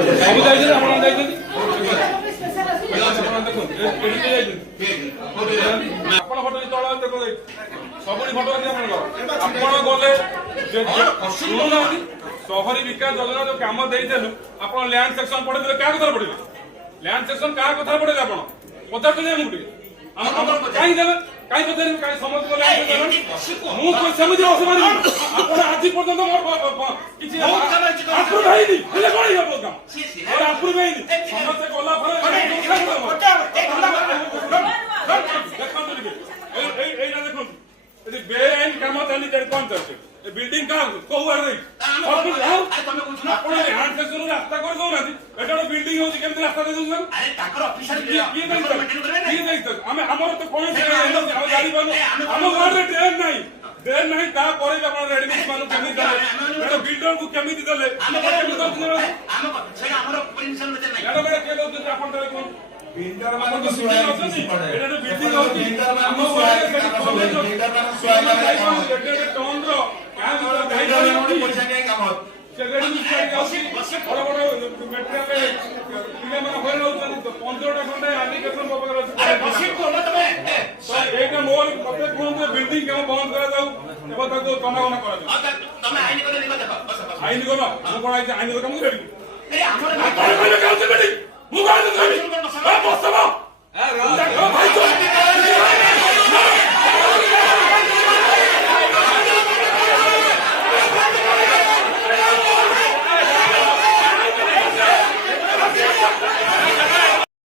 ସବୁ ଯାଇଛନ୍ତି ଆପଣ ଯାଇଛନ୍ତି ଆପଣ ଫଟୋ ତଳ ସବୁଠି ଫଟୋ ଅଛି ଆପଣଙ୍କର ଆପଣ ଗଲେ ଶୁଣୁନାହାନ୍ତି ସହରୀ ବିକାଶ ଯୋଜନା ଯୋଉ କାମ ଦେଇଦେଲୁ ଆପଣ ଲ୍ୟାଣ୍ଡ ସେକ୍ସନ ପଢେଇଦେଲେ କାହା କଥା ପଢିଲେ ଲ୍ୟାଣ୍ଡ ସେକ୍ସନ କାହା କଥା ପଢେଇଲେ ଆପଣ ପଚାରୁଛନ୍ତି ଆମକୁ ଟିକେ କାହିଁ ଦେବେ କାହିଁ ପଚାରିବେ କାହିଁ ସମସ୍ତେ ମୁଁ ସେମିତି ଅସମାନି ଆପଣ ଆଜି ପର୍ଯ୍ୟନ୍ତ ମୋର କିଛି ଆପ୍ରୁଭ୍ ହେଇନି ହେଲେ କଣ ହେଇବ କାମ ଆପ୍ରୁଭ୍ ହେଇନି ସମସ୍ତେ ଗଲା ପରେ ଦେଖନ୍ତୁ ଟିକେ ଏଇଟା ଦେଖନ୍ତୁ ଏଠି ବେଆଇନ କାମ ଚାଲିଛି କଣ ଚାଲିଛି ବିଲ୍ଡିଂ କାହାକୁ କୋଉ ଆଡେ ଆପଣ ହ୍ୟାଣ୍ଡ ସେକ୍ସନ ରାସ୍ତା କରିଦଉନାହାନ୍ତି ଏଟା ଗୋଟେ ବିଲ୍ଡିଂ ହଉଛି କେମିତି ରାସ୍ତା ଦେଇଦଉଛନ୍ତି ଆମେ ଆମର ତ କୌଣସି ଆମେ ଜାଣିପାରୁନୁ ଆମ ଗାଁରେ ଡ୍ରେନ୍ ନାହିଁ ଡ୍ରେନ୍ ନାହିଁ ତାପରେ ବି ଆପଣ ରେଡିମେଡ୍ ମାନଙ୍କୁ କେମିତି ଦେଲେ ବିଲ୍ଡର କୁ କେମିତି ଦେଲେ କେମିତି ଦଉଛନ୍ତି କିଏ ଦଉଛନ୍ତି ଆପଣ ତାହେଲେ କୁହନ୍ତୁ ବିଲ୍ଡର ମାନଙ୍କୁ ବିଲ୍ଡିଂ ହଉଛି ଆମ এইটা মোর মতে কুহতু বিল্ডিং কাম বন্ধ করা যাও এবং তাকে তনাগনা করা যাও আইন করবা আমি কোন আইন কাম করি আমার